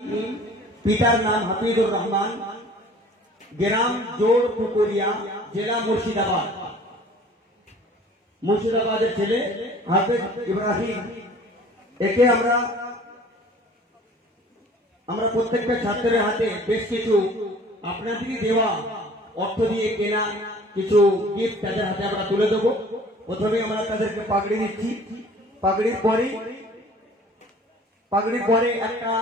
পিতার নাম হাফিজুর রহমান, গ্রাম জোড় পুকুরিয়া, জেলা মুর্শিদাবাদ। মুর্শিদাবাদের ছেলে হাফেজ ইব্রাহিম। একে আমরা প্রত্যেকটা ছাত্রের হাতে বেশ কিছু আপনাদেরই দেওয়া অর্থ দিয়ে কেনা কিছু গিফট তাদের হাতে আমরা তুলে দেবো। প্রথমে আমরা তাদেরকে পাগড়ি দিচ্ছি। পাগড়ির পরে একটা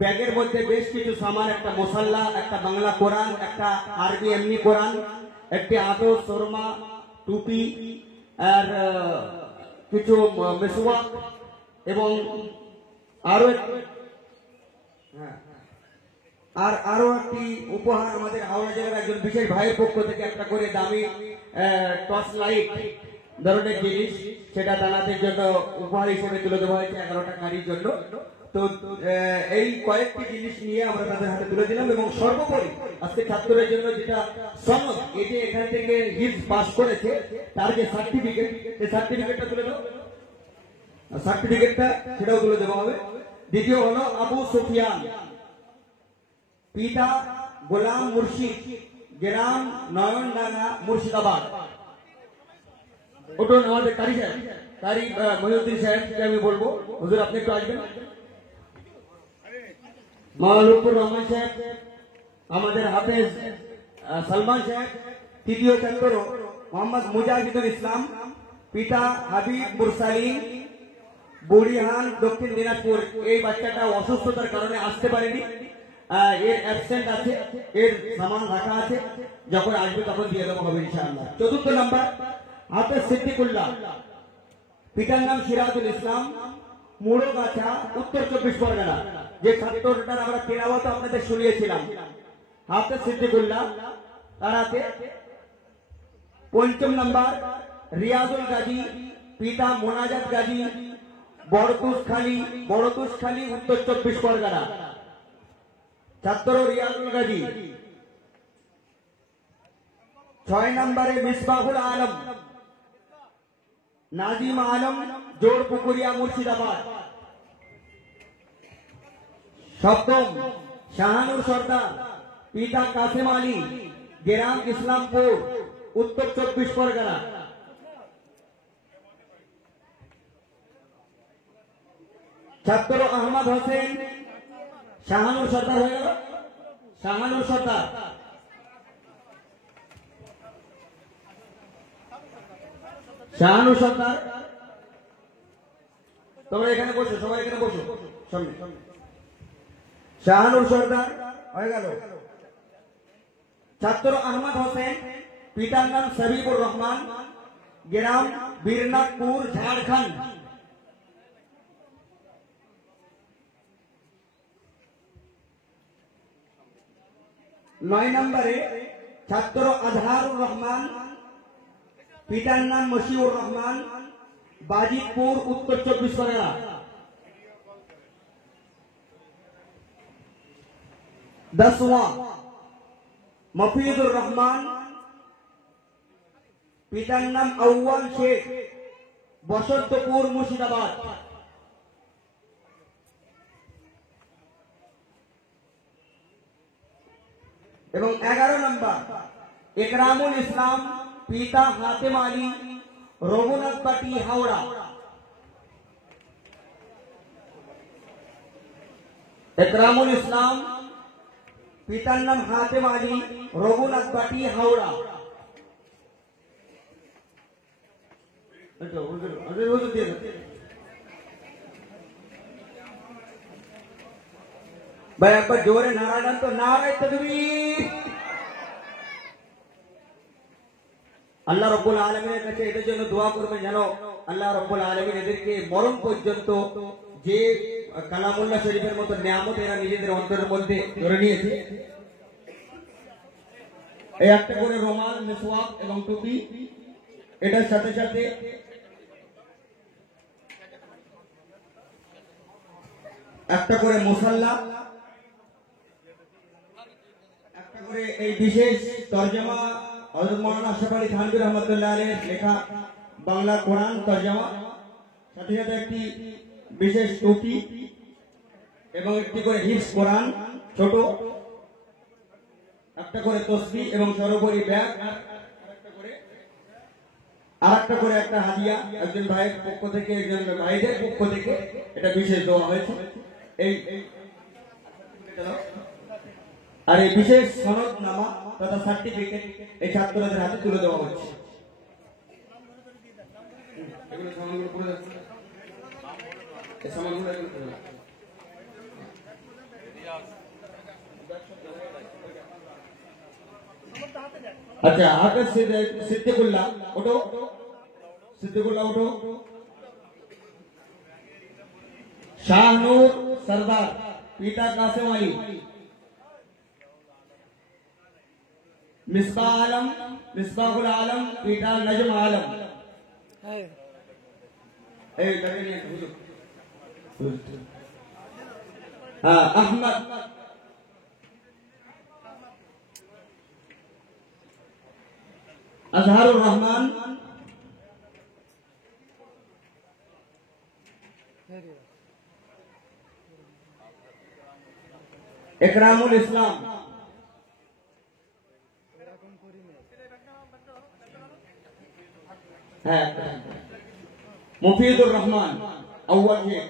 ব্যাগের মধ্যে বেশ কিছু সামান, একটা মশাল্লা, একটা বাংলা কোরআন, একটা আরবি এমনি কোরআন, একটি আতর, শর্মা, টুপি আর কিছু মেসওয়াক এবং আরো একটি উপহার আমাদের হাওড়া জেলার একজন বিশেষ ভাইয়ের পক্ষ থেকে একটা করে দামি টর্চ লাইট ধরনের জিনিস, সেটা দানাদের জন্য উপহার হিসেবে তুলে দেওয়া হয়েছে 11টা গাড়ির জন্য। তো এই কয়েকটি জিনিস নিয়ে আমরা তাদের হাতে তুলে দিলাম এবং সর্বোপরি আজকে ছাত্রদের জন্য যেটা সনদ, এই যে এখান থেকে হিফজ পাস করেছে তার যে সার্টিফিকেট, এই সার্টিফিকেটটা তুলে দাও। সার্টিফিকেটটা সেটাও তুলে দেওয়া হবে। দ্বিতীয় হলো আবু সুফিয়ান, পিতা গোলাম মুর্শিদ, গ্রাম নয়নডাঙ্গা, মুর্শিদাবাদ। ওটা আমাদের কারি মহিউদ্দিন সাহেবকে আমি বলবো, হুজুর আপনি একটু আসবেন। মাহলুকুর রহমান সাহেব, আমাদের হাফেজ সালমান সাহেব। তৃতীয় ছাত্র মোহাম্মদ মুজাহিদুল ইসলাম, পিতা হাবিব মুরসালিন, বুড়িহান, দক্ষিণ দিনাজপুর। এই বাচ্চাটা অসুস্থতার কারণে আসতে পারেনি, এর অ্যাবসেন্ট আছে, এর সামান রাখা আছে, যখন আসবে তখন দিয়ে দেবো হবে ইনশাআল্লাহ। চতুর্থ নাম্বার হাফেজ সিদ্দিকুল্লাহ, পিতার নাম সিরাজুল ইসলাম, মুড়োগাছা, উত্তর 24 পরগনা। যে ছাত্রটার আমরা তেলাওয়াত আপনাদের শুনিয়েছিলাম, হাফেজ সিদ্দিকুল্লাহ তার হাতে। পঞ্চম নাম্বার রিয়াজুল গাজী, পিতা মোনাজাত গাজী, বড়তুষখালী, উত্তর 24 পরগনা। ছাত্র রিয়াজুল গাজী। 6 নম্বরে মিসবাহুল আলম, নাজিম আলম, জোড় পুকুরিয়া, মুর্শিদাবাদ। সপ্তম শাহানুর সর্দার, পিতা কাসেম আলী, গ্রাম ইসলামপুর, উত্তর 24 পরগনা। ছাত্র আহমদ হোসেন, শাহানুর সর্দার হয়ে গেল, শাহানুর সর্দার। তোমরা এখানে বসো, সবাই এখানে বসো সামনে। শাহানুর সর্দার হয়ে গেল। ছাত্র আহমদ হোসেন, পিতার নাম সবিবুর রহমান, গ্রাম বীরনাথপুর, ঝাড়খণ্ড। নয় নম্বরে ছাত্র আজহারুর রহমান, পিতার নাম মশিউর রহমান, বাজিতপুর, উত্তর 24 পরগনা। 10वां মফিজুর রহমান, পিতার নাম আউয়াল শেখ, বসন্তপুর, মুর্শিদাবাদ। এবং 11 নম্বর ইকরামুল ইসলাম, পিতা হাতেম আলী, রঘুনাথপাটি, হাওড়া। ইকরামুল ইসলাম, পিতার নাম হাতেম আলী, রঘুনাথপাটি, হাওড়া। ভাই একবার জোরে নারা গান তো, নারায়ে তাকবীর। আল্লাহ রাব্বুল আলামিনের কাছে এদের জন্য দোয়া করবেন যেন আল্লাহ রাব্বুল আলামিন এদেরকে মরণ পর্যন্ত যে কালামুল্লাহ শরীফের মতো নিয়ামত এরা নিজেদের অন্তরের মধ্যে ধরে নিয়েছে। এই একটা করে রুমাল, মিসওয়াক এবং টুপি, এটার সাথে সাথে একটা করে মুসাল্লা, একটা করে এই বিশেষ তরজমা হযরত মাওলানা আশরাফ আলী থানভী রহমাতুল্লাহ আলাইহির লেখা বাংলা কোরআন তরজমা, সাথে সাথে একটি বিশেষ টুপি এবং একটি করে হিফজ কোরআন ছোট, একটা করে তসবিহ এবং সর্বোপরি ব্যাগ, আর একটা করে একটা হাদিয়া একজন ভাইয়ের পক্ষ থেকে, একজন ভাইদের পক্ষ থেকে এটা বিশেষ দেওয়া হয়েছে। এই আর এই বিশেষ সনদনামা তথা সার্টিফিকেট এই ছাত্রদের হাতে তুলে দেওয়া হচ্ছে। अच्छा हाफिज सिद्दीकुल्लाह उठो, सिद्दीकुल्लाह उठो। शाहनूर सरदार पिता कासिम अली, मिसबाहुल आलम पिता नजम आलम, अहमद अजहरुर रहमान, इकरामुल इस्लाम, मुफीदुर रहमान अव्वल ये,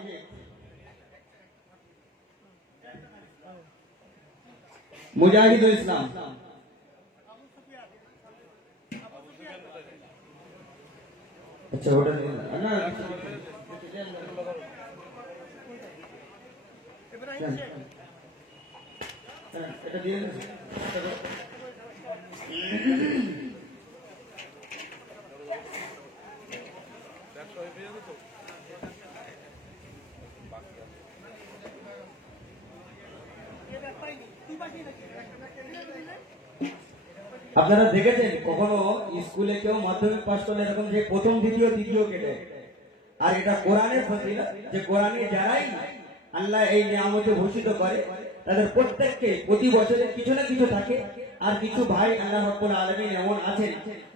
मुजाहिदुल इस्लाम, अच्छा होटल ना এটা দিয়ে আপনারা দেখেছেন কখনো স্কুলে কেউ মাধ্যমিক পাস করলে এরকম যে প্রথম দ্বিতীয় তৃতীয় কেটে, আর এটা কোরআনের ফজিলত যে কোরআনে যারাই আল্লাহ এই নিয়ামতে ভূষিত করে তাদের প্রত্যেককে প্রতি বছরে কিছু না কিছু থাকে। আর কিছু ভাই আল্লাহ রাব্বুল আলামিন এমন আছেন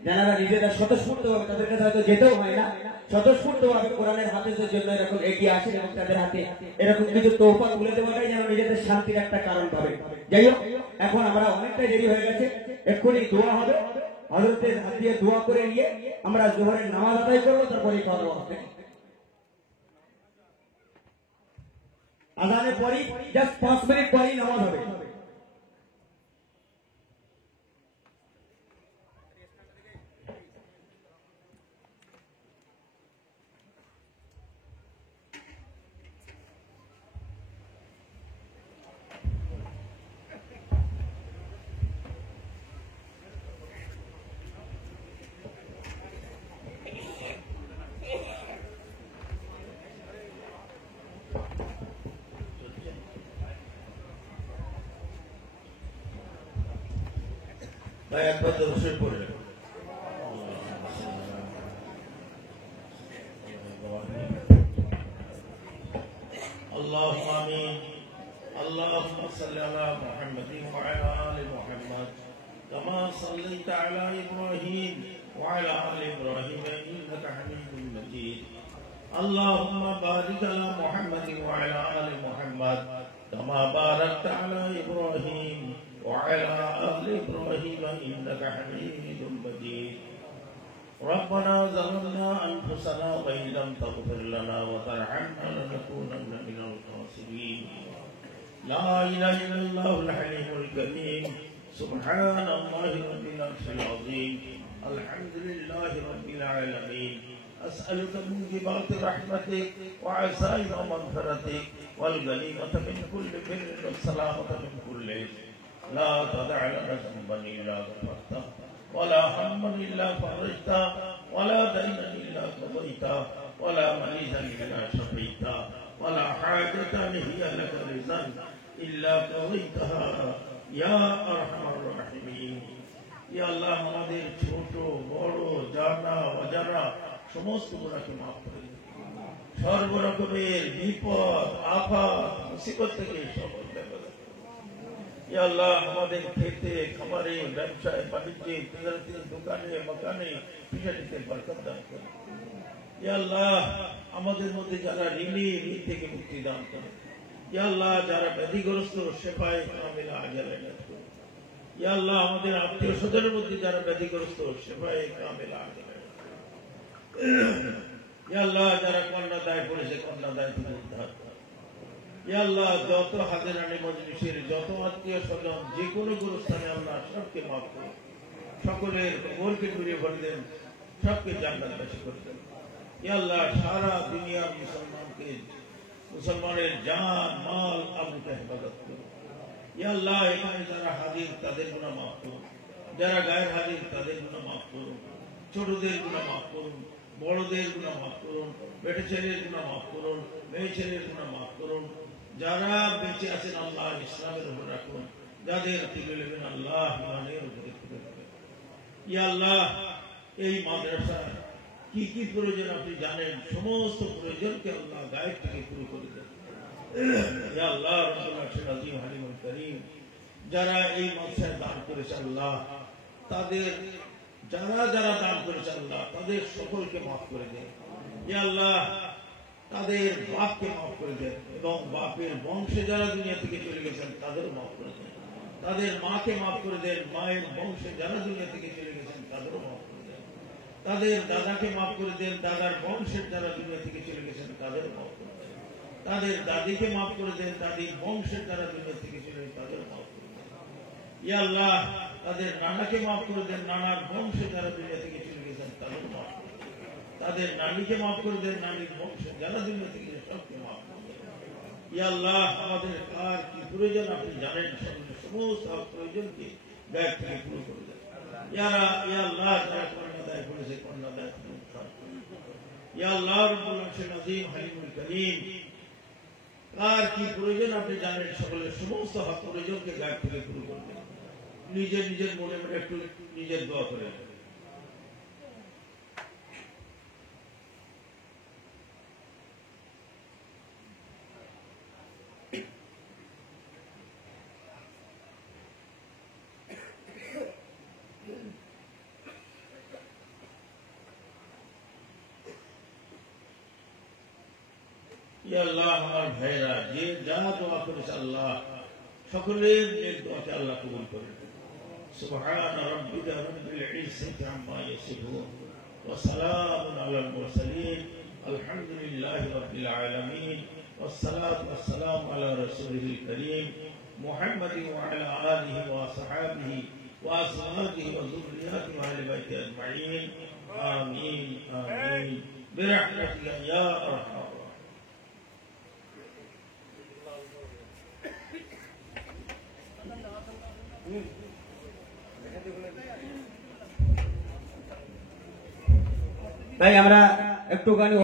যারা নিজেরা স্বতঃস্ফূর্তভাবে, তাদের কাছে হয়তো যেতেও হয় না, স্বতঃস্ফূর্তভাবে কোরআনের হাফেজের জন্য এরকম এগিয়ে আসেন এবং তাদের হাতে এরকম কিছু তোহফা তুলে দেওয়াটাই যেন নিজেদের শান্তির একটা কারণ পাবে। যাই হোক, এখন আমরা অনেকটাই দেরি হয়ে গেছে, এক্ষুনি দোয়া হবে, হযরতের হাত দিয়ে দোয়া করে নিয়ে আমরা জোহরের নামাজ আদায় করবো, তারপরে খাওয়া দাওয়া হবে। আজানের পরই জাস্ট 5 মিনিট পরই নামাজ হবে। একবার দর্শন করলেন اللهم آمين اللهم صل على محمد وعلى آل محمد كما صليت على إبراهيم وعلى آل إبراهيم إنك حميد مجيد اللهم بارك على محمد وعلى آل محمد كما باركت على إبراهيم وعلى آل إبراهيم إنك حميد مجيد ربنا ظلمنا أنفسنا وإن لم تغفر لنا وترحمنا لنكونن من الخاسرين لا إله إلا الله الحليم الكريم سبحان الله رب العرش العظيم الحمد لله رب العالمين أسألك موجبات رحمتك وعزائم مغفرتك والغنيمة من كل بر والسلامة من كل إثم لا تدع لنا ذنبا إلا غفرته ولا هما إلا فرجته ولا دينا إلا قضيته ولا مريضا إلا شفيته ولا حاجة هي لك رضا إلا قضيتها يا أرحم الراحمين يا الله আমাদের ছোট বড় জানা অজানা সমস্ত গুনাহকে মাফ করে দিন সর্ব রকমের বিপদ আপদ মুসিবত থেকে সকল ইয়া আল্লাহ আমাদের খেতে খামারে ব্যবসায় বাণিজ্যে তিজারতে দোকানে মকানে ফিশারিতে বরকত দান করুন ইয়া আল্লাহ আমাদের মধ্যে যারা ঋণী ঋণ থেকে মুক্তি দান করুন ইয়া আল্লাহ যারা ব্যাধিগ্রস্ত শেফায়ে কামিলা আজালে নাত করুন। ইয়া আল্লাহ আমাদের আত্মীয় স্বজনের মধ্যে যারা ব্যাধিগ্রস্ত শেফায়ে কামিলা আজালে নাত করুন। ইয়া আল্লাহ যারা কন্যা দায় পড়েছে কন্যা দায় থেকে উদ্ধার করুন। ইয়া আল্লাহ যত হাজিরানি মজলিসের যত আত্মীয় স্বজন যে কোনো গুরুস্থানে আল্লাহ সবকে মাফ করুন, সকলের কবরকে ঘুরিয়ে ভরে দেন, সবকে জান্নাতবাসী করে দেন। ইয়া আল্লাহ সারা দুনিয়ার মুসলমানের জান মাল আবরুকে হেফাজত করুন। ইয়া আল্লাহ এখানে যারা হাজির তাদের গুনাহ মাফ করুন, যারা গায়ের হাজির তাদের গুনাহ মাফ করুন, ছোটদের গুনাহ মাফ করুন, বড়দের গুনাহ মাফ করুন, বেটে ছেলের গুনাহ মাফ করুন, মেয়ে ছেলের গুনাহ মাফ করুন। যারা বেঁচে আছেন আল্লাহ ইসলামের উপর রাখুন, যাদের তুলে নেবেন আল্লাহ ইমানের উপরে তুলে নেবেন। ইয়া আল্লাহ এই মাদ্রাসা কি কি প্রয়োজন আপনি জানেন, সমস্ত প্রয়োজনকে আল্লাহ গায়েব থেকে পুরো করে দেন। ইয়া আল্লাহ রাব্বুল আরশিল আযীম হালিমুল কারীম যারা এই মাদ্রাসায় দান করেছে আল্লাহ তাদের যারা যারা দান করেছে আল্লাহ তাদের সকলকে মাফ করে দেন। ইয়া আল্লাহ তাদের বাপকে মাফ করে দেন এবং বাপের বংশে যারা দুনিয়া থেকে চলে গেছেন তাদেরও মাফ করে দেন। তাদের মাকে মাফ করে দেন, মায়ের বংশে যারা দুনিয়া থেকে চলে গেছেন তাদেরও মাফ করে দেন। তাদের দাদাকে মাফ করে দেন, দাদার বংশের যারা দুনিয়া থেকে চলে গেছেন তাদেরও মাফ করে দেন। তাদের দাদিকে মাফ করে দেন, দাদির বংশের যারা দুনিয়া থেকে চলে গেছেন তাদেরও মাফ করে দেন। ইয়া আল্লাহ তাদের নানাকে মাফ করে দেন, নানার বংশে যারা দুনিয়া থেকে চলে গেছেন তাদেরও মাফ করে দেন। তাদের নানীকে মাফ করে দেন, নারীর বংশে যারা দুনিয়া থেকে সবকে মাফ করে দেন। ইয়া আল্লাহ আমাদের কার কি প্রয়োজন আপনি জানেন, সমস্ত প্রয়োজনকে ব্যাগ থেকে পুরো করে দেন। ইয়া আল্লাহ যারা কন্যা দায় করেছে কন্যা দায় থেকে উদ্ধার করুন। ইয়া আল্লাহ রাব্বুল আরশিল আযীম হালিমুল কারীম কার কি প্রয়োজন আপনি জানেন, সকলের সমস্ত প্রয়োজনকে ব্যাগ থেকে পুরো করে দেন। নিজের নিজের মনে মনে একটু নিজের দোয়া করে নেন। ইয়া আল্লাহ আমার ভাইরা যে যা দোয়া করেছে আল্লাহ সকলের নেক দোয়াকে আল্লাহ কবুল করে। সুবহান রাব্বিকা রাব্বিল ইজ্জাতি আম্মা ইয়াসিফুন ওয়া সালামুন আলাল মুরসালিন আলহামদুলিল্লাহি রাব্বিল আলামিন ওয়াসসালাতু ওয়াসসালামু আলা রাসূলিল কারীম মুহাম্মাদিন ওয়া আলা আলিহি ওয়া সাহবিহি ওয়া আজওয়াজিহি ওয়া যুররিয়াতিহি ওয়া আহলি বাইতি আজমাইন আমিন আমিন বিরহমাতিকা ইয়া আরহাম। তাই আমরা একটুখানি